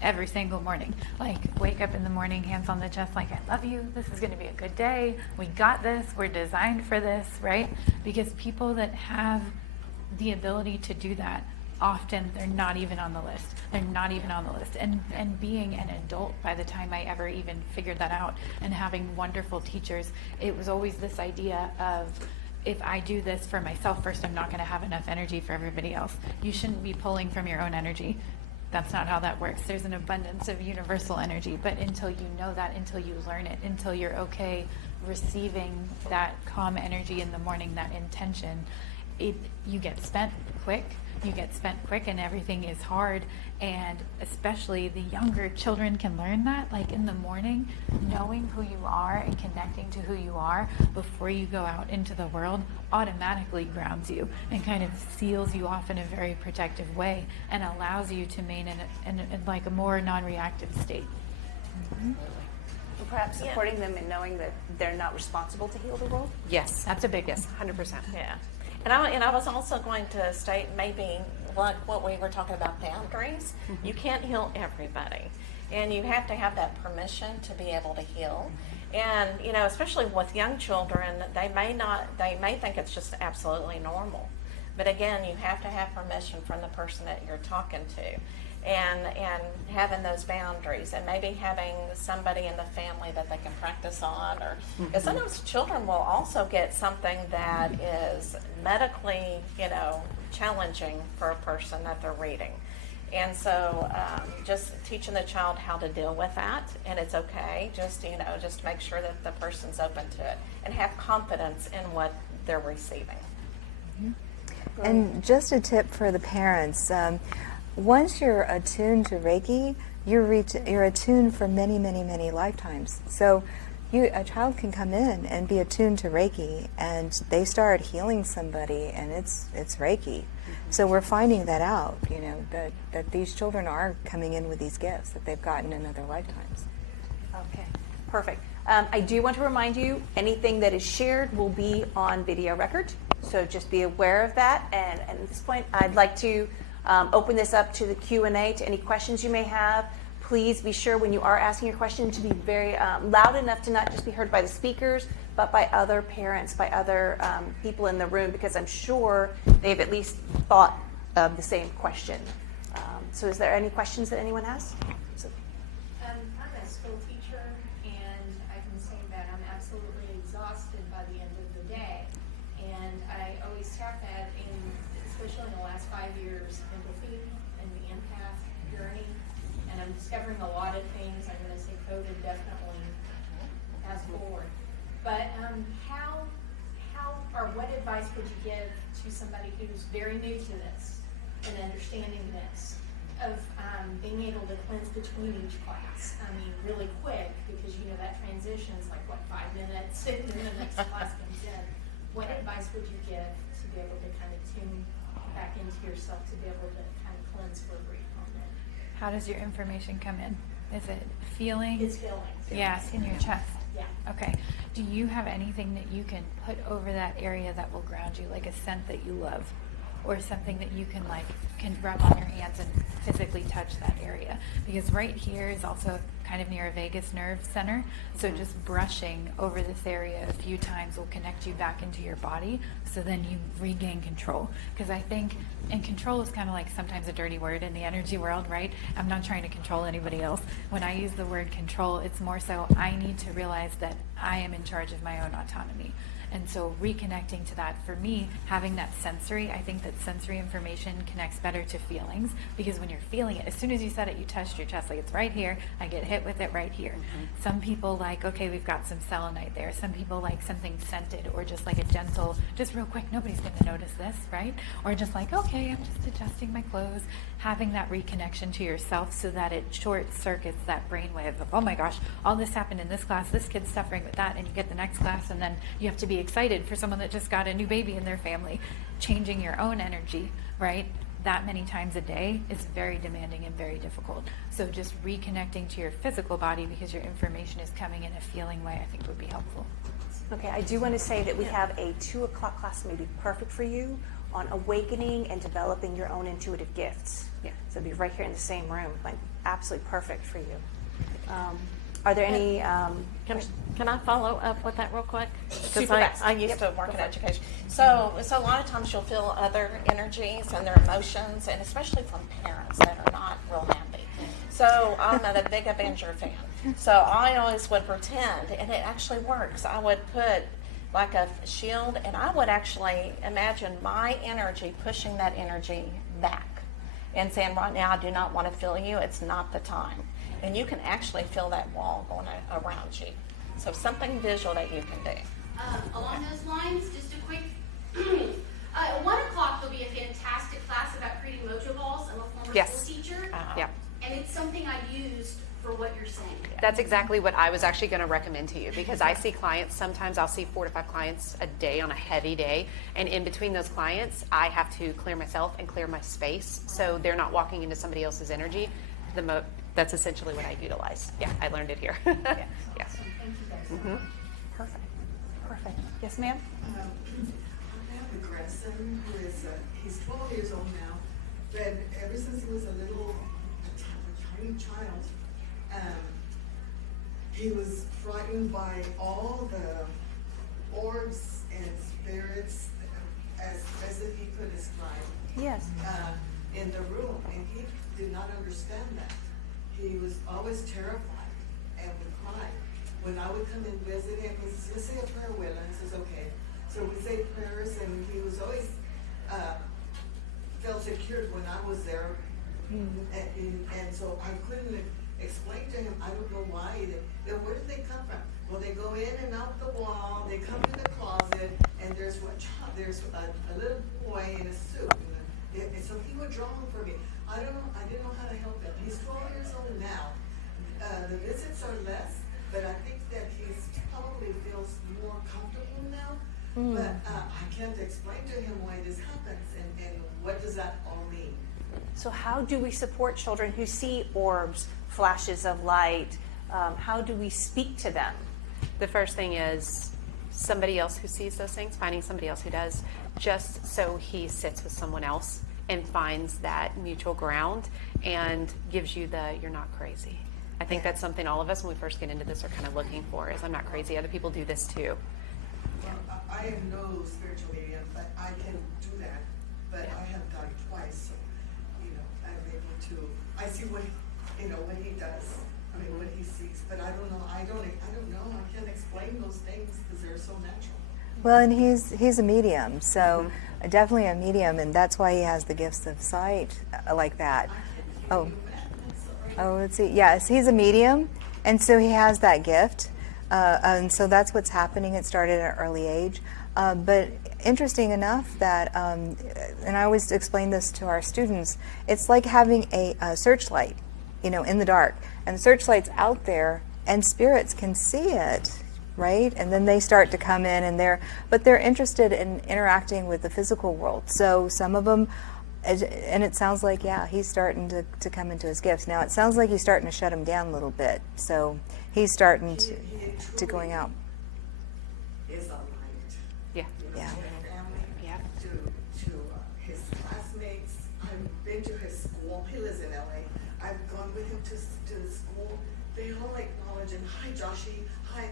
Every single morning. Like, wake up in the morning, hands on the chest, like, I love you, this is going to be a good day, we got this, we're designed for this, right? Because people that have the ability to do that, often they're not even on the list. And being an adult by the time I ever even figured that out, and having wonderful teachers, it was always this idea of, if I do this for myself first, I'm not going to have enough energy for everybody else. You shouldn't be pulling from your own energy. That's not how that works. There's an abundance of universal energy, but until you know that, until you learn it, until you're okay receiving that calm energy in the morning, that intention, you get spent quick. And everything is hard. And especially the younger children can learn that, like in the morning, knowing who you are and connecting to who you are before you go out into the world automatically grounds you and kind of seals you off in a very protective way and allows you to remain in like a more non-reactive state. And perhaps supporting them in knowing that they're not responsible to heal the world. Yes. That's a big one. Yes, 100%. Yeah. And I was also going to state maybe like what we were talking about, boundaries. Mm-hmm. You can't heal everybody. And you have to have that permission to be able to heal. And, especially with young children, they may think it's just absolutely normal. But again, you have to have permission from the person that you're talking to. And having those boundaries, and maybe having somebody in the family that they can practice on, or because sometimes children will also get something that is medically, challenging for a person that they're reading. And so just teaching the child how to deal with that, and it's okay, just make sure that the person's open to it and have confidence in what they're receiving. And just a tip for the parents. Once you're attuned to Reiki, you're attuned for many, many, many lifetimes. So a child can come in and be attuned to Reiki, and they start healing somebody, and it's Reiki. So we're finding that out, that these children are coming in with these gifts that they've gotten in other lifetimes. Okay, perfect. I do want to remind you, anything that is shared will be on video record, so just be aware of that. And at this point, I'd like to open this up to the Q&A, to any questions you may have. Please be sure when you are asking your question to be very loud enough to not just be heard by the speakers, but by other parents, by other people in the room, because I'm sure they've at least thought of the same question. So is there any questions that anyone has? I'm a school teacher, and I can say that I'm absolutely exhausted by the end of the day. And I always talk that especially in the last 5 years, empathy and the empath journey. And I'm discovering a lot of things. I'm going to say COVID definitely has forward. But what advice would you give to somebody who's very new to this and understanding this, of being able to cleanse between each class? I mean, really quick, because that transition is like, 5 minutes, and then the next class comes in. What advice would you give to be able to kind of tune back into yourself, to be able to kind of cleanse for a brief moment? How does your information come in? Is it feeling? It's feeling. Yes, in your chest. Yeah. Okay. Do you have anything that you can put over that area that will ground you, like a scent that you love, or something that you can rub on your hands and physically touch that area, because right here is also kind of near a vagus nerve center. So just brushing over this area a few times will connect you back into your body, so then you regain control. Because I think, and control is kind of like sometimes a dirty word in the energy world, right? I'm not trying to control anybody else. When I use the word control, it's more so I need to realize that I am in charge of my own autonomy. And so reconnecting to that, for me, having that sensory, I think that sensory information connects better to feelings, because when you're feeling it, as soon as you said it, you touched your chest, like it's right here, I get hit with it right here. Some people like, okay, we've got some selenite there. Some people like something scented, or just like a gentle, just real quick, nobody's going to notice this, right? Or just like, okay, I'm just adjusting my clothes. Having that reconnection to yourself so that it short circuits that brainwave of, oh my gosh, all this happened in this class, this kid's suffering with that, and you get the next class, and then you have to be excited for someone that just got a new baby in their family. Changing your own energy, right, that many times a day is very demanding and very difficult. So just reconnecting to your physical body, because your information is coming in a feeling way, I think would be helpful. Okay, I do want to say that we have a 2 o'clock class maybe perfect for you on awakening and developing your own intuitive gifts. Yeah. So it'll be right here in the same room, like absolutely perfect for you. Are there any? Can I follow up with that real quick? Because Super fast. I used to work in education. So a lot of times you'll feel other energies and their emotions, and especially from parents that are not real happy. So I'm a big Avenger fan. So I always would pretend, and it actually works. I would put like a shield, and I would actually imagine my energy pushing that energy back and saying, right now I do not want to feel you. It's not the time. And you can actually feel that wall going around you. So something visual that you can do. Along those lines, just a quick, 1 o'clock there'll be a fantastic class about creating mojo balls. I'm a former Yes. school teacher. Yeah. And it's something I used for what you're saying. That's exactly what I was actually going to recommend to you, because I see clients, sometimes I'll see 4 to 5 clients a day on a heavy day, and in between those clients I have to clear myself and clear my space so they're not walking into somebody else's energy. That's essentially what I utilize. Yeah, I learned it here. Yeah. Thank you guys. Perfect. Perfect. Yes, ma'am. I have a grandson who is, he's 12 years old now, but ever since he was a tiny child, he was frightened by all the orbs and spirits, as best as he could describe, Yes. in the room, and he did not understand that. He was always terrified and would cry. When I would come and visit him, he says, let's say a prayer, Willa. He says, okay. So we say prayers, and he was always felt secured when I was there. And so I couldn't explain to him, I don't know why. Where did they come from? Well, they go in and out the wall, they come to the closet, and there's a little boy in a suit. And so he would draw him for me. I didn't know how to help him. He's 12 years old now. The visits are less, but I think that he probably feels more comfortable now. But I can't explain to him why this happens and what does that all mean. So how do we support children who see orbs, flashes of light? How do we speak to them? The first thing is somebody else who sees those things, finding somebody else who does, just so he sits with someone else and finds that mutual ground and gives you the, you're not crazy. I think that's something all of us when we first get into this are kind of looking for, is I'm not crazy, other people do this too. Well, I am no spiritual medium, but I can do that. But I have done it twice, so, I'm able to, I see what he does. I mean, what he sees, but I don't know, I can't explain those things because they're so natural. Well, and he's a medium, so definitely a medium, and that's why he has the gifts of sight like that. Oh, let's see. Yes, he's a medium, and so he has that gift, and so that's what's happening. It started at an early age, but interesting enough that, and I always explain this to our students, it's like having a searchlight, in the dark, and the searchlight's out there, and spirits can see it. Right, and then they start to come in, and they're interested in interacting with the physical world. So some of them, and it sounds like he's starting to come into his gifts now. It sounds like he's starting to shut him down a little bit. So he's starting to going out. Is a light. Yeah. To his family, Yeah. to his classmates. I've been to his school. He lives in LA. I've gone with him to the school. They all acknowledge him. Hi, Joshy. Hi.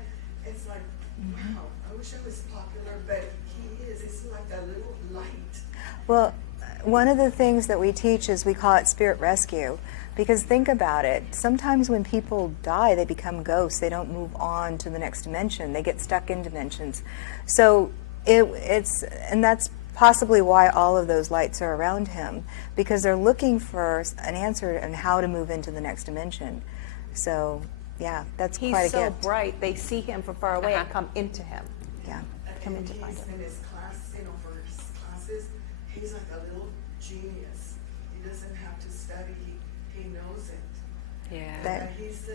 It's like, wow, I wish I was popular, but he is. It's like a little light. Well, one of the things that we teach is we call it spirit rescue. Because think about it, sometimes when people die, they become ghosts. They don't move on to the next dimension. They get stuck in dimensions. So and that's possibly why all of those lights are around him, because they're looking for an answer on how to move into the next dimension. So, yeah, that's quite a He's so gift. bright, they see him from far away and come into him. Yeah. Come in And to find he's him. in his class, for his classes, he's like a little genius. He doesn't have to study, he knows it. Yeah. That- He's,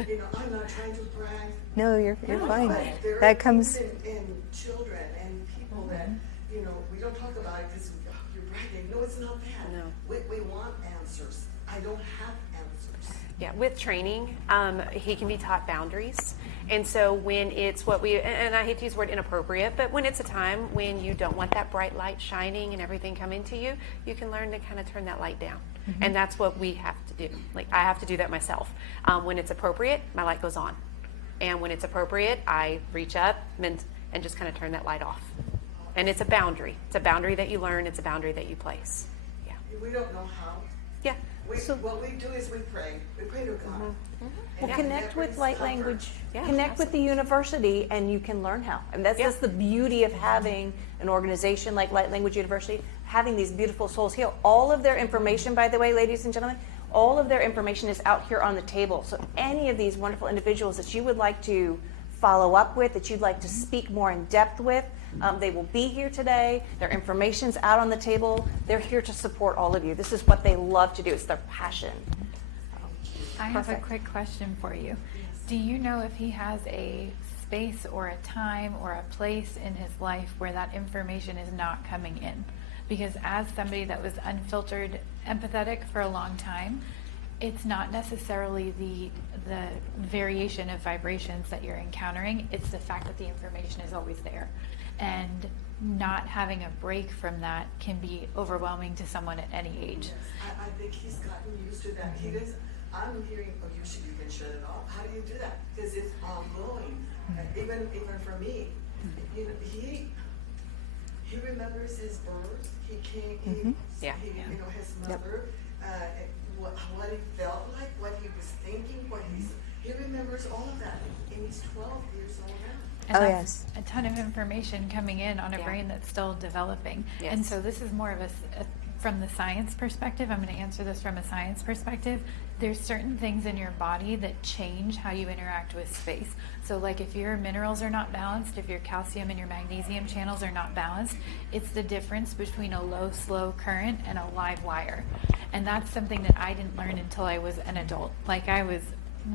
I'm not trying to brag. No, you're No, fine. but there are That comes. things in children and people that, we don't talk about it because you're bragging. No, it's not that. No. We want answers. I don't have answers. Yeah, with training, he can be taught boundaries. And so when it's and I hate to use the word inappropriate, but when it's a time when you don't want that bright light shining and everything coming to you, you can learn to kind of turn that light down. Mm-hmm. And that's what we have to do. I have to do that myself. When it's appropriate, my light goes on. And when it's appropriate, I reach up and just kind of turn that light off. And it's a boundary. It's a boundary that you learn. It's a boundary that you place. Yeah. We don't know how. Yeah. What we do is we pray. We pray to God. Well, And connect that with brings light comfort. language. Yeah, Connect with the university, and you can learn how. And that's the beauty of having an organization like Light Language University, having these beautiful souls heal. All of their information, by the way, ladies and gentlemen, all of their information is out here on the table. So any of these wonderful individuals that you would like to follow up with, that you'd like to speak more in depth with, they will be here today. Their information's out on the table. They're here to support all of you. This is what they love to do. It's their passion. I have a Perfect. quick question for you. Do you know if he has a space or a time or a place in his life where that information is not coming in? Because as somebody that was unfiltered empathetic for a long time, it's not necessarily the variation of vibrations that you're encountering. It's the fact that the information is always there. And not having a break from that can be overwhelming to someone at any age. I think he's gotten used to that. He doesn't. I'm hearing, you can shut it off. How do you do that? Because it's ongoing. Even for me, he remembers his birth. He came. Yeah. His mother. What he felt like, what he was thinking, he remembers all of that, and he's 12 years old now. And Oh, that's yes. a ton of information coming in on a Yeah. brain that's still developing. Yes. And so this is more of from the science perspective. I'm going to answer this from a science perspective. There's certain things in your body that change how you interact with space. So like if your minerals are not balanced, if your calcium and your magnesium channels are not balanced, it's the difference between a low, slow current and a live wire. And that's something that I didn't learn until I was an adult. Like I was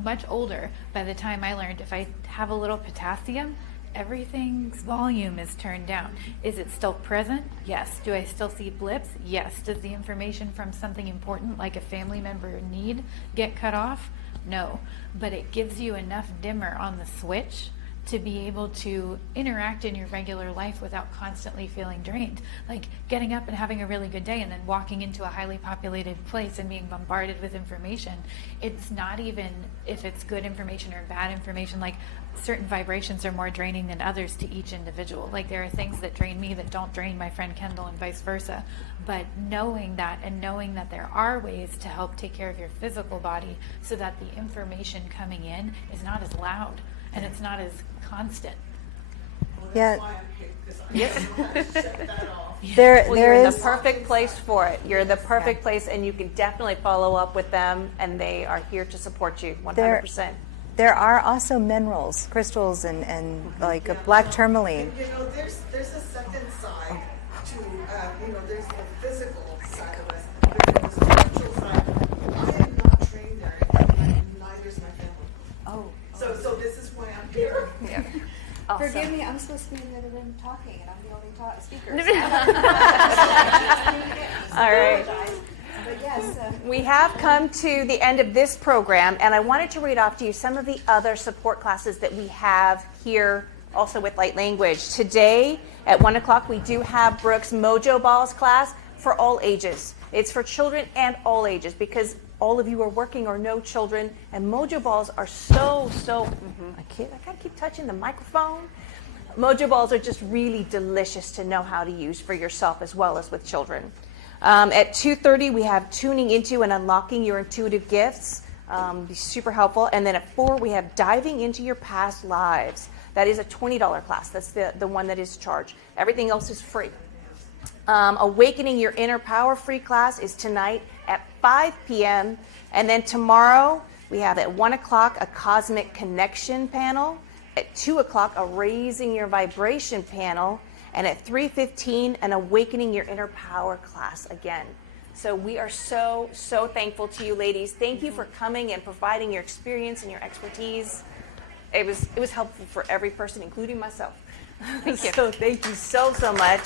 much older by the time I learned if I have a little potassium, everything's volume is turned down. Is it still present? Yes. Do I still see blips? Yes. Does the information from something important like a family member need get cut off? No. But it gives you enough dimmer on the switch to be able to interact in your regular life without constantly feeling drained. Like getting up and having a really good day and then walking into a highly populated place and being bombarded with information. It's not even if it's good information or bad information. Like certain vibrations are more draining than others to each individual. Like there are things that drain me that don't drain my friend Kendall and vice versa. But knowing that and knowing that there are ways to help take care of your physical body so that the information coming in is not as loud and it's not as constant. Well, Yeah. that's why I'm here, because I don't know how to shut that off. There Well, you're in is. the perfect place for it. You're the perfect place, and you can definitely follow up with them, and they are here to support you 100%. There are also minerals, crystals, and like a black tourmaline. And, there's a second side to, there's the physical side of us. There's the spiritual side. I am not trained there, and neither is my family. Oh. So this is why I'm here. Awesome. Forgive me, I'm supposed to be in the other room talking, and I'm the only speaker. All right. But yes, We have come to the end of this program, and I wanted to read off to you some of the other support classes that we have here also with Light Language. Today at 1 o'clock, we do have Brooke's Mojo Balls class for all ages. It's for children and all ages because all of you are working or know children, and Mojo Balls are so, I gotta keep touching the microphone. Mojo Balls are just really delicious to know how to use for yourself as well as with children. At 2:30, we have tuning into and unlocking your intuitive gifts. Be super helpful. And then at 4, we have diving into your past lives. That is a $20 class. That's the one that is charged. Everything else is free. Awakening Your Inner Power free class is tonight at 5 p.m. And then tomorrow, we have at 1 o'clock a Cosmic Connection panel. At 2 o'clock, a Raising Your Vibration panel. And at 3:15, an Awakening Your Inner Power class again. So we are so, so thankful to you ladies. Thank you for coming and providing your experience and your expertise. It was helpful for every person, including myself. So thank you so, so much.